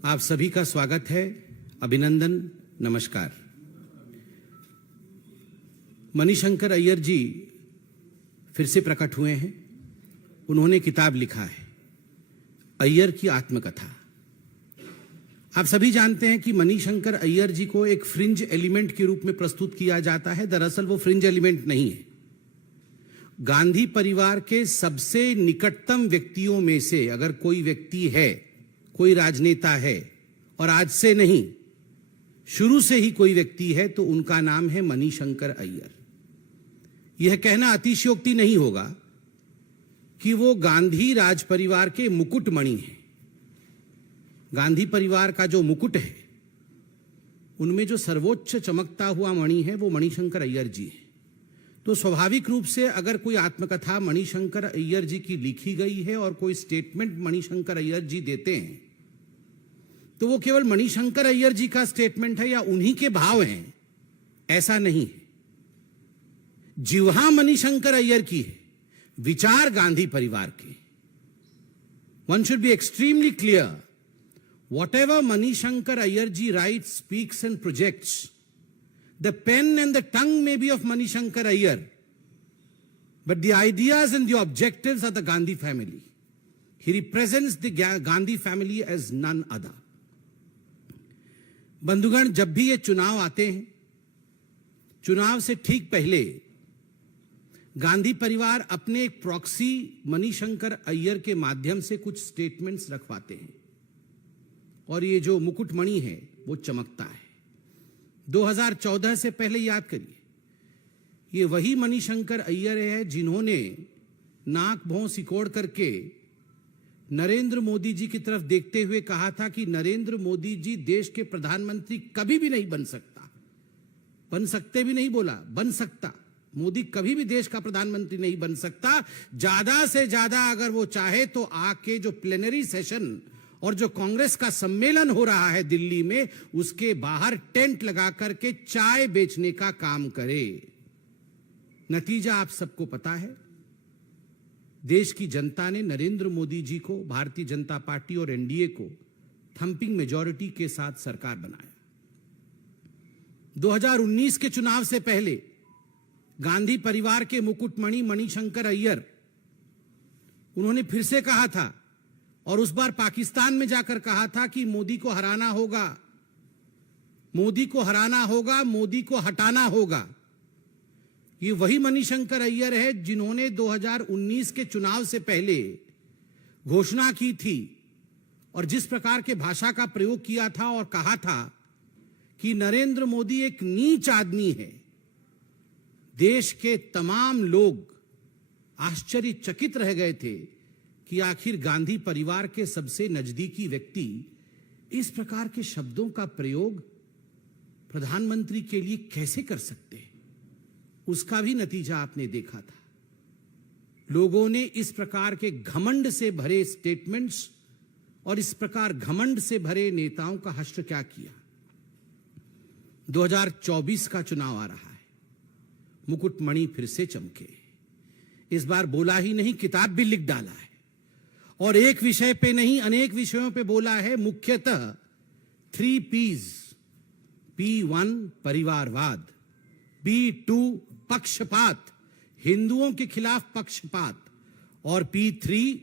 आप सभी का स्वागत है, अभिनंदन, नमस्कार। मणिशंकर अय्यर जी फिर से प्रकट हुए हैं। उन्होंने किताब लिखा है, अय्यर की आत्मकथा। आप सभी जानते हैं कि मणिशंकर अय्यर जी को एक फ्रिंज एलिमेंट के रूप में प्रस्तुत किया जाता है। दरअसल वो फ्रिंज एलिमेंट नहीं है। गांधी परिवार के सबसे निकटतम व्यक्तियों में से अगर कोई व्यक्ति है, कोई राजनेता है, और आज से नहीं, शुरू से ही कोई व्यक्ति है, तो उनका नाम है मणिशंकर अय्यर। यह कहना अतिशयोक्ति नहीं होगा कि वो गांधी राज परिवार के मुकुटमणि हैं। गांधी परिवार का जो मुकुट है, उनमें जो सर्वोच्च चमकता हुआ मणि है, वो मणिशंकर अय्यर जी है। तो स्वाभाविक रूप से अगर कोई आत्मकथा मणिशंकर अय्यर जी की लिखी गई है और कोई स्टेटमेंट मणिशंकर अय्यर जी देते हैं, तो वो केवल मणिशंकर अय्यर जी का स्टेटमेंट है या उन्हीं के भाव हैं, ऐसा नहीं है। जिह्वा मणिशंकर अय्यर की है, विचार गांधी परिवार के। One should be extremely clear, whatever Manishankar Aiyar ji writes, speaks and projects, the pen and the tongue may be of Manishankar Aiyar, but the ideas and the objectives are the Gandhi family. He represents the Gandhi family as none other. बंधुगण, जब भी ये चुनाव आते हैं, चुनाव से ठीक पहले गांधी परिवार अपने एक प्रॉक्सी मणिशंकर अय्यर के माध्यम से कुछ स्टेटमेंट्स रखवाते हैं, और ये जो मुकुटमणि है वो चमकता है। 2014 से पहले याद करिए, ये वही मणिशंकर अय्यर है जिन्होंने नाक भौं सिकोड़ करके नरेंद्र मोदी जी की तरफ देखते हुए कहा था कि नरेंद्र मोदी जी देश के प्रधानमंत्री कभी भी नहीं बन सकता। बन सकते भी नहीं बोला, बन सकता। मोदी कभी भी देश का प्रधानमंत्री नहीं बन सकता। ज्यादा से ज्यादा अगर वो चाहे तो आके जो प्लेनरी सेशन और जो कांग्रेस का सम्मेलन हो रहा है दिल्ली में, उसके बाहर टेंट लगा करके चाय बेचने का काम करे। नतीजा आप सबको पता है। देश की जनता ने नरेंद्र मोदी जी को, भारतीय जनता पार्टी और एनडीए को थंपिंग मेजॉरिटी के साथ सरकार बनाया। 2019 के चुनाव से पहले गांधी परिवार के मुकुटमणि मणिशंकर अय्यर, उन्होंने फिर से कहा था, और उस बार पाकिस्तान में जाकर कहा था कि मोदी को हराना होगा, मोदी को हराना होगा, मोदी को हटाना होगा। ये वही मणिशंकर अय्यर है जिन्होंने 2019 के चुनाव से पहले घोषणा की थी और जिस प्रकार के भाषा का प्रयोग किया था और कहा था कि नरेंद्र मोदी एक नीच आदमी है। देश के तमाम लोग आश्चर्यचकित रह गए थे कि आखिर गांधी परिवार के सबसे नजदीकी व्यक्ति इस प्रकार के शब्दों का प्रयोग प्रधानमंत्री के लिए कैसे कर सकते हैं। उसका भी नतीजा आपने देखा था। लोगों ने इस प्रकार के घमंड से भरे स्टेटमेंट्स और इस प्रकार घमंड से भरे नेताओं का हश्र क्या किया। 2024 का चुनाव आ रहा है, मुकुटमणि फिर से चमके। इस बार बोला ही नहीं, किताब भी लिख डाला है, और एक विषय पे नहीं, अनेक विषयों पे बोला है। मुख्यतः 3 P's, P1 परिवारवाद, P2 पक्षपात, हिंदुओं के खिलाफ पक्षपात, और P3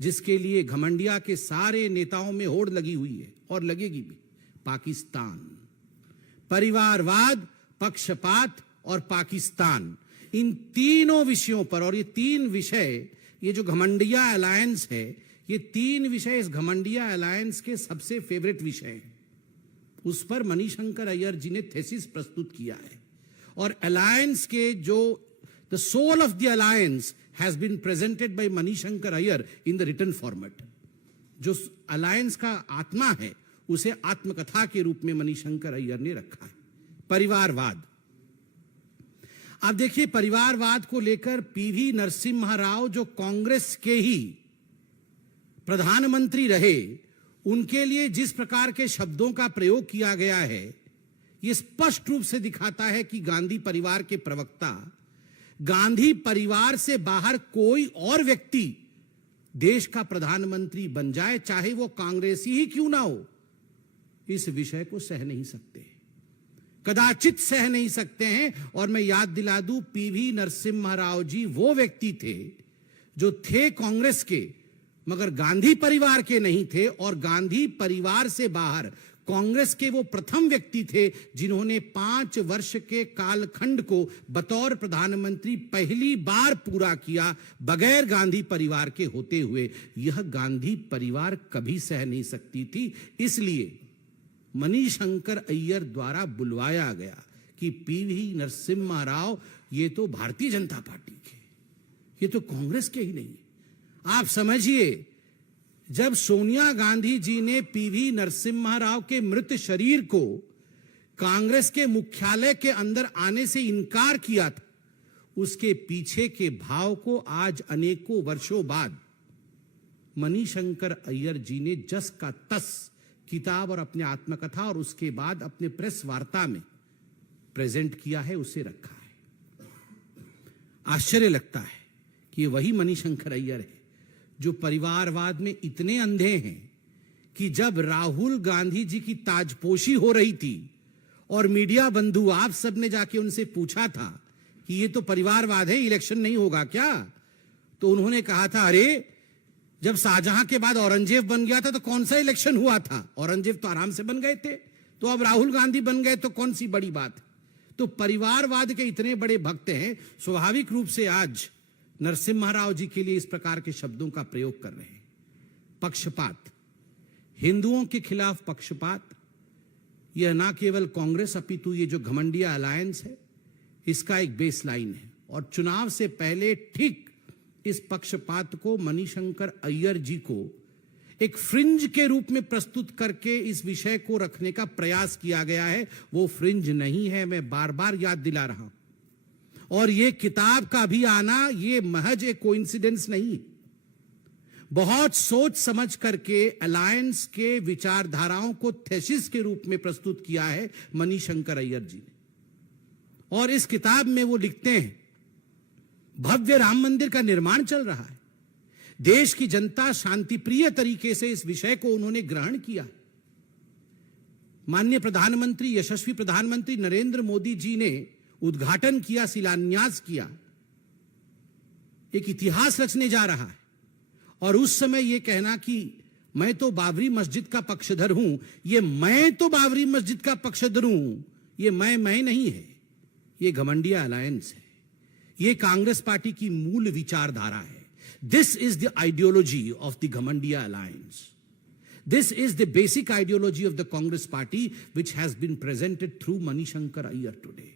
जिसके लिए घमंडिया के सारे नेताओं में होड़ लगी हुई है और लगेगी भी, पाकिस्तान। परिवारवाद, पक्षपात और पाकिस्तान, इन तीनों विषयों पर, और ये 3 विषय, ये जो घमंडिया अलायंस है, ये 3 विषय इस घमंडिया अलायंस के सबसे फेवरेट विषय हैं। उस पर मणिशंकर अय्यर जी ने थेसिस प्रस्तुत किया है, और अलायंस के जो the soul of the alliance has been presented by Manishankar Aiyar in the written format. जो अलायंस का आत्मा है, उसे आत्मकथा के रूप में मणिशंकर अय्यर ने रखा है। परिवारवाद, आप देखिए, परिवारवाद को लेकर पीवी नरसिम्हा राव, जो कांग्रेस के ही प्रधानमंत्री रहे, उनके लिए जिस प्रकार के शब्दों का प्रयोग किया गया है, यह स्पष्ट रूप से दिखाता है कि गांधी परिवार के प्रवक्ता गांधी परिवार से बाहर कोई और व्यक्ति देश का प्रधानमंत्री बन जाए, चाहे वो कांग्रेसी ही क्यों ना हो, इस विषय को सह नहीं सकते, कदाचित सह नहीं सकते हैं। और मैं याद दिला दूं, पीवी नरसिम्हा राव जी वो व्यक्ति थे जो थे कांग्रेस के, मगर गांधी परिवार के नहीं थे, और गांधी परिवार से बाहर कांग्रेस के वो प्रथम व्यक्ति थे जिन्होंने 5 वर्ष के कालखंड को बतौर प्रधानमंत्री पहली बार पूरा किया बगैर गांधी परिवार के होते हुए। यह गांधी परिवार कभी सह नहीं सकती थी। इसलिए मणिशंकर अय्यर द्वारा बुलवाया गया कि पीवी नरसिम्हा राव ये तो भारतीय जनता पार्टी के, ये तो कांग्रेस के ही नहीं। आप समझिए, जब सोनिया गांधी जी ने पीवी नरसिम्हा राव के मृत शरीर को कांग्रेस के मुख्यालय के अंदर आने से इनकार किया था, उसके पीछे के भाव को आज अनेकों वर्षों बाद मणिशंकर अय्यर जी ने जस का तस किताब और अपने आत्मकथा और उसके बाद अपने प्रेस वार्ता में प्रेजेंट किया है, उसे रखा है। आश्चर्य लगता है कि वही मणिशंकर अय्यर है जो परिवारवाद में इतने अंधे हैं कि जब राहुल गांधी जी की ताजपोशी हो रही थी और मीडिया बंधु आप सब ने जाके उनसे पूछा था कि ये तो परिवारवाद है, इलेक्शन नहीं होगा क्या, तो उन्होंने कहा था, अरे जब शाहजहां के बाद औरंगजेब बन गया था तो कौन सा इलेक्शन हुआ था, औरंगजेब तो आराम से बन गए थे, तो अब राहुल गांधी बन गए तो कौन सी बड़ी बात है। तो परिवारवाद के इतने बड़े भक्त हैं, स्वाभाविक रूप से आज नरसिम्हा राव जी के लिए इस प्रकार के शब्दों का प्रयोग कर रहे हैं। पक्षपात, हिंदुओं के खिलाफ पक्षपात, यह ना केवल कांग्रेस अपितु ये जो घमंडिया अलायंस है इसका एक बेसलाइन है। और चुनाव से पहले ठीक इस पक्षपात को मणिशंकर अय्यर जी को एक फ्रिंज के रूप में प्रस्तुत करके इस विषय को रखने का प्रयास किया गया है। वो फ्रिंज नहीं है, मैं बार बार याद दिला रहा हूं। और ये किताब का भी आना ये महज एक कोइंसिडेंस नहीं, बहुत सोच समझ करके अलायंस के विचारधाराओं को थेसिस के रूप में प्रस्तुत किया है मणिशंकर अय्यर जी ने। और इस किताब में वो लिखते हैं, भव्य राम मंदिर का निर्माण चल रहा है, देश की जनता शांतिप्रिय तरीके से इस विषय को उन्होंने ग्रहण किया। माननीय प्रधानमंत्री, यशस्वी प्रधानमंत्री नरेंद्र मोदी जी ने उद्घाटन किया, शिलान्यास किया, एक इतिहास रचने जा रहा है। और उस समय यह कहना कि मैं तो बाबरी मस्जिद का पक्षधर हूं, ये मैं तो बाबरी मस्जिद का पक्षधर हूं, ये मैं नहीं है, ये घमंडिया अलायंस है, ये कांग्रेस पार्टी की मूल विचारधारा है। This is the ideology of the Ghamandiya alliance, this is the basic ideology of the Congress party which has been presented through Manishankar Aiyar today.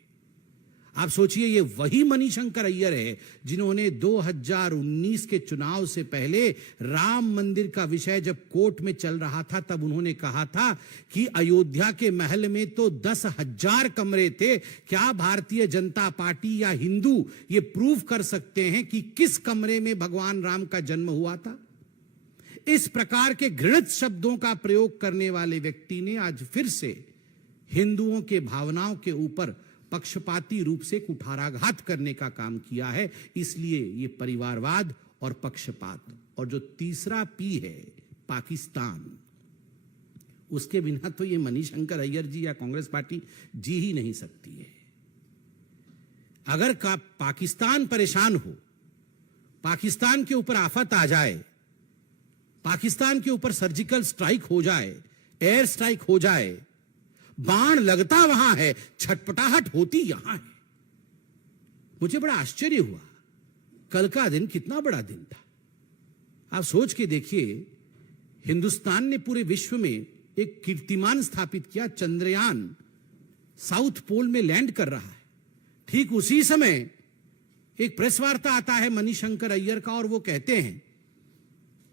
आप सोचिए, ये वही मणिशंकर अय्यर है जिन्होंने 2019 के चुनाव से पहले राम मंदिर का विषय जब कोर्ट में चल रहा था तब उन्होंने कहा था कि अयोध्या के महल में तो 10,000 कमरे थे, क्या भारतीय जनता पार्टी या हिंदू ये प्रूव कर सकते हैं कि किस कमरे में भगवान राम का जन्म हुआ था। इस प्रकार के घृणित शब्दों का प्रयोग करने वाले व्यक्ति ने आज फिर से हिंदुओं के भावनाओं के ऊपर पक्षपाती रूप से कुठाराघात करने का काम किया है। इसलिए ये परिवारवाद और पक्षपात, और जो तीसरा पी है पाकिस्तान, उसके बिना तो ये मणिशंकर अय्यर जी या कांग्रेस पार्टी जी ही नहीं सकती है। अगर पाकिस्तान परेशान हो, पाकिस्तान के ऊपर आफत आ जाए, पाकिस्तान के ऊपर सर्जिकल स्ट्राइक हो जाए, एयर स्ट्राइक हो जाए, बाण लगता वहां है, छटपटाहट होती यहां है। मुझे बड़ा आश्चर्य हुआ, कल का दिन कितना बड़ा दिन था। आप सोच के देखिए, हिंदुस्तान ने पूरे विश्व में एक कीर्तिमान स्थापित किया, चंद्रयान साउथ पोल में लैंड कर रहा है। ठीक उसी समय एक प्रेस वार्ता आता है मणिशंकर अय्यर का, और वो कहते हैं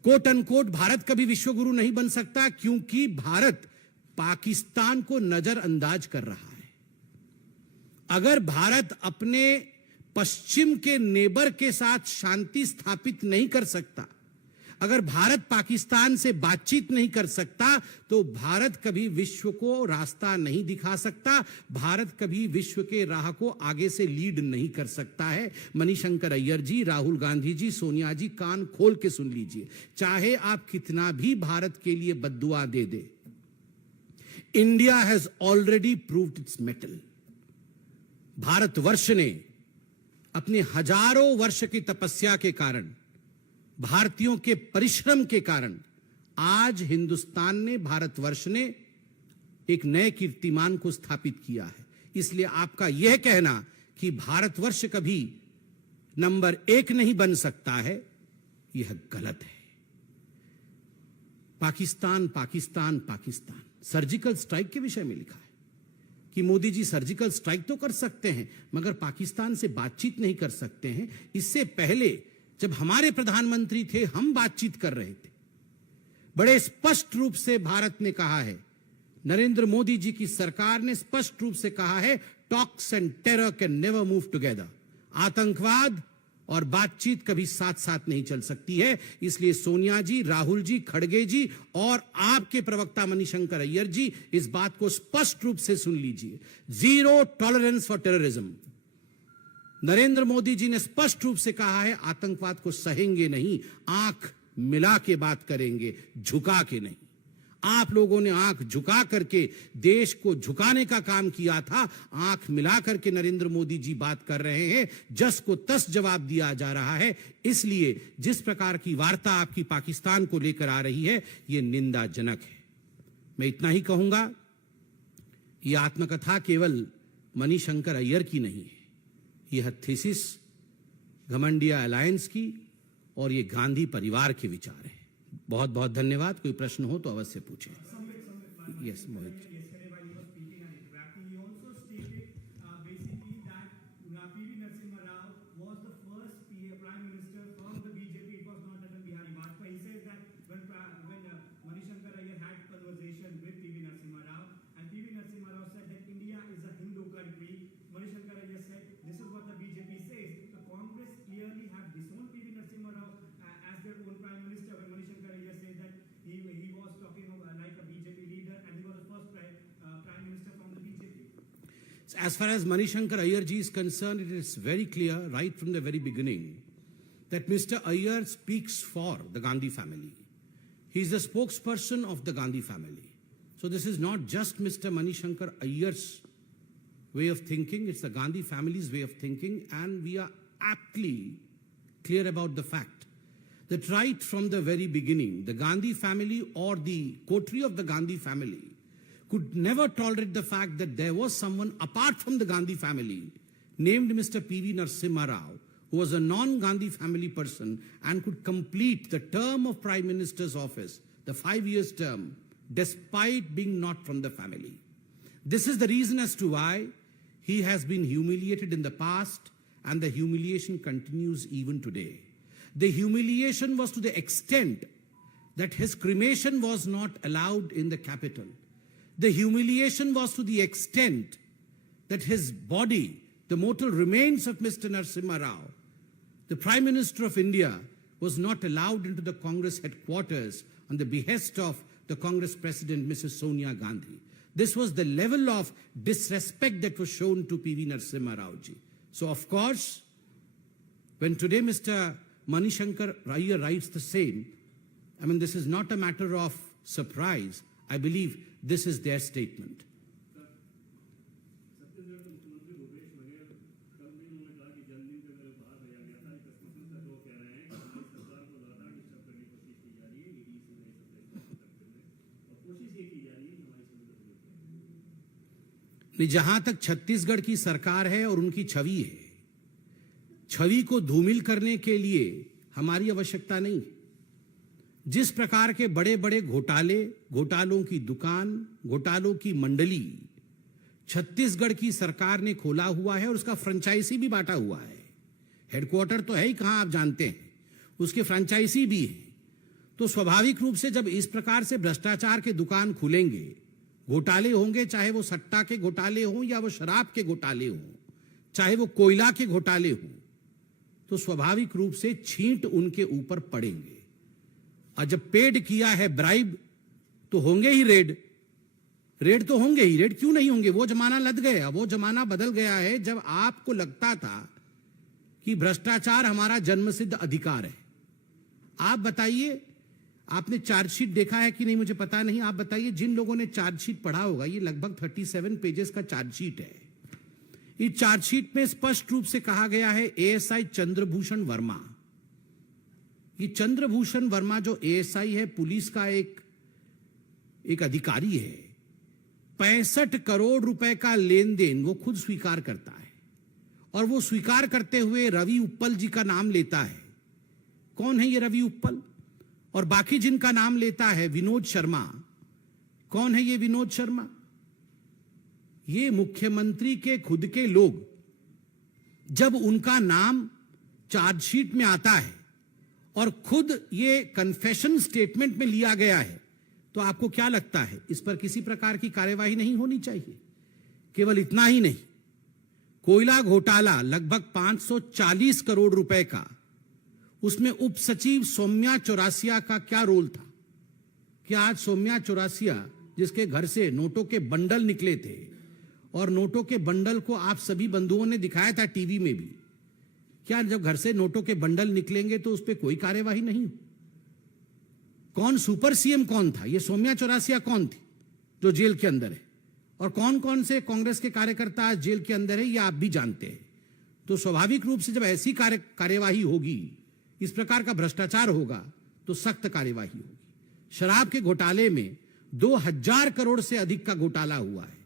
कोट अनकोट, भारत कभी विश्वगुरु नहीं बन सकता क्योंकि भारत पाकिस्तान को नजरअंदाज कर रहा है। अगर भारत अपने पश्चिम के नेबर के साथ शांति स्थापित नहीं कर सकता, अगर भारत पाकिस्तान से बातचीत नहीं कर सकता तो भारत कभी विश्व को रास्ता नहीं दिखा सकता, भारत कभी विश्व के राह को आगे से लीड नहीं कर सकता है। मणिशंकर अय्यर जी, राहुल गांधी जी, सोनिया जी, कान खोल के सुन लीजिए, चाहे आप कितना भी भारत के लिए बद्दुआ दे दे, India has already proved its mettle. Bharatvarsh ने अपने हजारों वर्ष की तपस्या के कारण, भारतीयों के परिश्रम के कारण आज हिंदुस्तान ने, भारतवर्ष ने एक नए कीर्तिमान को स्थापित किया है। इसलिए आपका यह कहना कि भारतवर्ष कभी नंबर 1 नहीं बन सकता है, यह गलत है। पाकिस्तान, पाकिस्तान, पाकिस्तान। सर्जिकल स्ट्राइक के विषय में लिखा है कि मोदी जी सर्जिकल स्ट्राइक तो कर सकते हैं मगर पाकिस्तान से बातचीत नहीं कर सकते हैं। इससे पहले जब हमारे प्रधानमंत्री थे, हम बातचीत कर रहे थे। बड़े स्पष्ट रूप से भारत ने कहा है, नरेंद्र मोदी जी की सरकार ने स्पष्ट रूप से कहा है, talks and terror can never move together. आतंकवाद और बातचीत कभी साथ साथ नहीं चल सकती है। इसलिए सोनिया जी, राहुल जी, खड़गे जी और आपके प्रवक्ता मणिशंकर अय्यर जी, इस बात को स्पष्ट रूप से सुन लीजिए, zero tolerance for terrorism. Narendra Modi ji ने स्पष्ट रूप से कहा है, आतंकवाद को सहेंगे नहीं, आंख मिला के बात करेंगे, झुका के नहीं। आप लोगों ने आंख झुका करके देश को झुकाने का काम किया था, आंख मिला करके नरेंद्र मोदी जी बात कर रहे हैं, जस को तस जवाब दिया जा रहा है। इसलिए जिस प्रकार की वार्ता आपकी पाकिस्तान को लेकर आ रही है, यह निंदाजनक है। मैं इतना ही कहूंगा, यह आत्मकथा केवल मणिशंकर अय्यर की नहीं है, यह थीसिस घमंडिया अलायंस की और ये गांधी परिवार के विचार है। बहुत बहुत धन्यवाद। कोई प्रश्न हो तो अवश्य पूछें। Yes Mohit. As far as Manishankar Aiyar ji is concerned, it is very clear right from the very beginning that Mr. Aiyar speaks for the Gandhi family. He is the spokesperson of the Gandhi family. So this is not just Mr. Manishankar Aiyar's way of thinking, it's the Gandhi family's way of thinking, and we are aptly clear about the fact that right from the very beginning, the Gandhi family or the coterie of the Gandhi family could never tolerate the fact that there was someone apart from the Gandhi family named Mr. P.V. Narasimha Rao, who was a non-Gandhi family person and could complete the term of Prime Minister's office, the 5 years term, despite being not from the family. This is the reason as to why he has been humiliated in the past, and the humiliation continues even today. The humiliation was to the extent that his cremation was not allowed in the capital. The humiliation was to the extent that his body, the mortal remains of Mr. Narasimha Rao, the Prime Minister of India, was not allowed into the Congress headquarters on the behest of the Congress President, Mrs. Sonia Gandhi. This was the level of disrespect that was shown to P.V. Narasimha Rao ji. So, of course, when today Mr. Manishankar Aiyar writes the same, I mean, this is not a matter of surprise. I believe this is their statement. जहां तक छत्तीसगढ़ की सरकार है और उनकी छवि है, छवि को धूमिल करने के लिए हमारी आवश्यकता नहीं। जिस प्रकार के बड़े बड़े घोटाले, घोटालों की दुकान, घोटालों की मंडली छत्तीसगढ़ की सरकार ने खोला हुआ है और उसका फ्रेंचाइजी भी बांटा हुआ है। हेडक्वार्टर तो है ही कहां, आप जानते हैं, उसके फ्रेंचाइजी भी है। तो स्वाभाविक रूप से जब इस प्रकार से भ्रष्टाचार के दुकान खुलेंगे, घोटाले होंगे, चाहे वो सट्टा के घोटाले हों या वो शराब के घोटाले हों, चाहे वो कोयला के घोटाले हों, तो स्वाभाविक रूप से छींट उनके ऊपर पड़ेंगे। और जब पेड किया है ब्राइब तो होंगे ही रेड तो होंगे ही। रेड क्यों नहीं होंगे? वो जमाना लद गया, वो जमाना बदल गया है जब आपको लगता था कि भ्रष्टाचार हमारा जन्मसिद्ध अधिकार है। आप बताइए, आपने चार्जशीट देखा है कि नहीं मुझे पता नहीं, आप बताइए जिन लोगों ने चार्जशीट पढ़ा होगा, ये लगभग 37 पेजेस का चार्जशीट है। इस चार्जशीट में स्पष्ट रूप से कहा गया है एएसआई चंद्रभूषण वर्मा, ये चंद्रभूषण वर्मा जो एएसआई है, पुलिस का एक अधिकारी है, 65 करोड़ रुपए का लेन देन वो खुद स्वीकार करता है। और वो स्वीकार करते हुए रवि उप्पल जी का नाम लेता है। कौन है ये रवि उप्पल? और बाकी जिनका नाम लेता है विनोद शर्मा। कौन है ये विनोद शर्मा? ये मुख्यमंत्री के खुद के लोग। जब उनका नाम चार्जशीट में आता है और खुद ये कन्फेशन स्टेटमेंट में लिया गया है, तो आपको क्या लगता है इस पर किसी प्रकार की कार्यवाही नहीं होनी चाहिए? केवल इतना ही नहीं, कोयला घोटाला लगभग 540 करोड़ रुपए का, उसमें उप सचिव सौम्या चौरासिया का क्या रोल था? क्या आज सौम्या चौरासिया जिसके घर से नोटों के बंडल निकले थे और नोटों के बंडल को आप सभी बंधुओं ने दिखाया था टीवी में भी, क्या जब घर से नोटों के बंडल निकलेंगे तो उस पर कोई कार्यवाही नहीं? कौन सुपर सीएम कौन था? ये सौम्या चौरासिया कौन थी जो जेल के अंदर है? और कौन कौन से कांग्रेस के कार्यकर्ता आज जेल के अंदर है, ये आप भी जानते हैं। तो स्वाभाविक रूप से जब ऐसी कार्यवाही होगी, इस प्रकार का भ्रष्टाचार होगा, तो सख्त कार्यवाही होगी। शराब के घोटाले में 2000 करोड़ से अधिक का घोटाला हुआ है।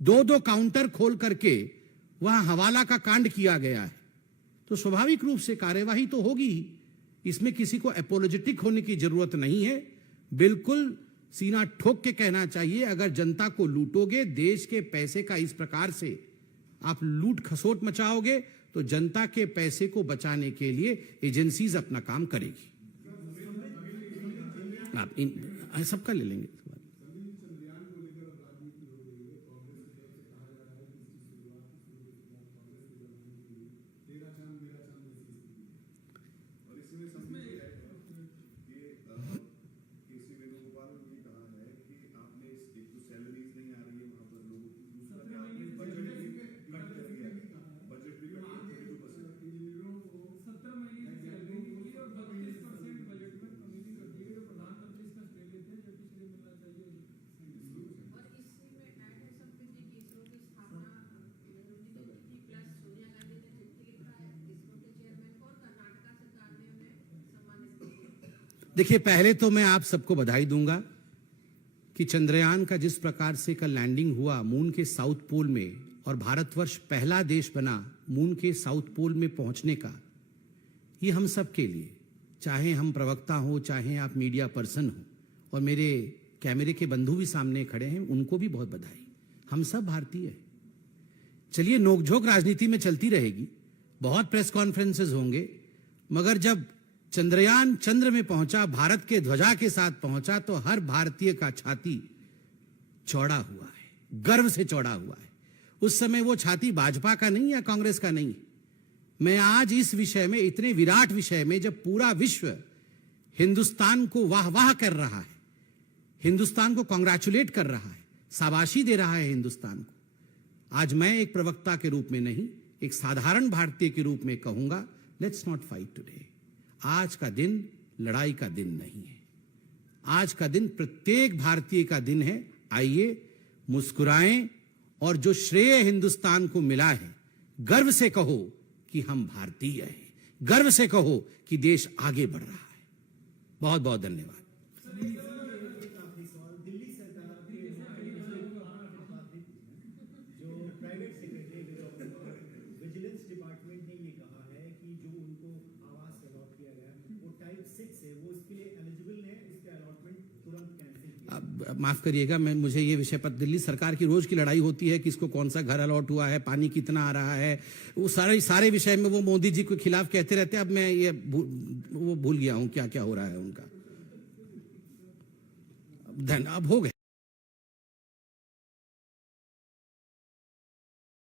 2 काउंटर खोल करके वहां हवाला का कांड किया गया है। तो स्वाभाविक रूप से कार्यवाही तो होगी, इसमें किसी को एपोलोजेटिक होने की जरूरत नहीं है। बिल्कुल सीना ठोक के कहना चाहिए, अगर जनता को लूटोगे, देश के पैसे का इस प्रकार से आप लूट खसोट मचाओगे, तो जनता के पैसे को बचाने के लिए एजेंसीज अपना काम करेगी। आप सबका ले लेंगे। देखिए, पहले तो मैं आप सबको बधाई दूंगा कि चंद्रयान का जिस प्रकार से कल लैंडिंग हुआ मून के साउथ पोल में, और भारतवर्ष पहला देश बना मून के साउथ पोल में पहुंचने का, ये हम सब के लिए, चाहे हम प्रवक्ता हो, चाहे आप मीडिया पर्सन हो, और मेरे कैमरे के बंधु भी सामने खड़े हैं, उनको भी बहुत बधाई। हम सब भारतीय हैं। चलिए, नोकझोंक राजनीति में चलती रहेगी, बहुत प्रेस कॉन्फ्रेंसेस होंगे, मगर जब चंद्रयान चंद्र में पहुंचा, भारत के ध्वजा के साथ पहुंचा, तो हर भारतीय का छाती चौड़ा हुआ है, गर्व से चौड़ा हुआ है। उस समय वो छाती भाजपा का नहीं या कांग्रेस का नहीं। मैं आज इस विषय में, इतने विराट विषय में, जब पूरा विश्व हिंदुस्तान को वाह वाह कर रहा है, हिंदुस्तान को कांग्रेचुलेट कर रहा है, शाबाशी दे रहा है हिंदुस्तान को, आज मैं एक प्रवक्ता के रूप में नहीं, एक साधारण भारतीय के रूप में कहूंगा, लेट्स नॉट फाइट टुडे। आज का दिन लड़ाई का दिन नहीं है, आज का दिन प्रत्येक भारतीय का दिन है। आइए मुस्कुराएं, और जो श्रेय हिंदुस्तान को मिला है, गर्व से कहो कि हम भारतीय हैं, गर्व से कहो कि देश आगे बढ़ रहा है। बहुत बहुत धन्यवाद। माफ करिएगा, मुझे ये विषय पर, दिल्ली सरकार की रोज की लड़ाई होती है, किसको कौन सा घर अलॉट हुआ है, पानी कितना आ रहा है, वो सारे विषय में वो मोदी जी के खिलाफ कहते रहते हैं। अब मैं ये भूल गया हूं क्या क्या हो रहा है उनका। अब हो गया।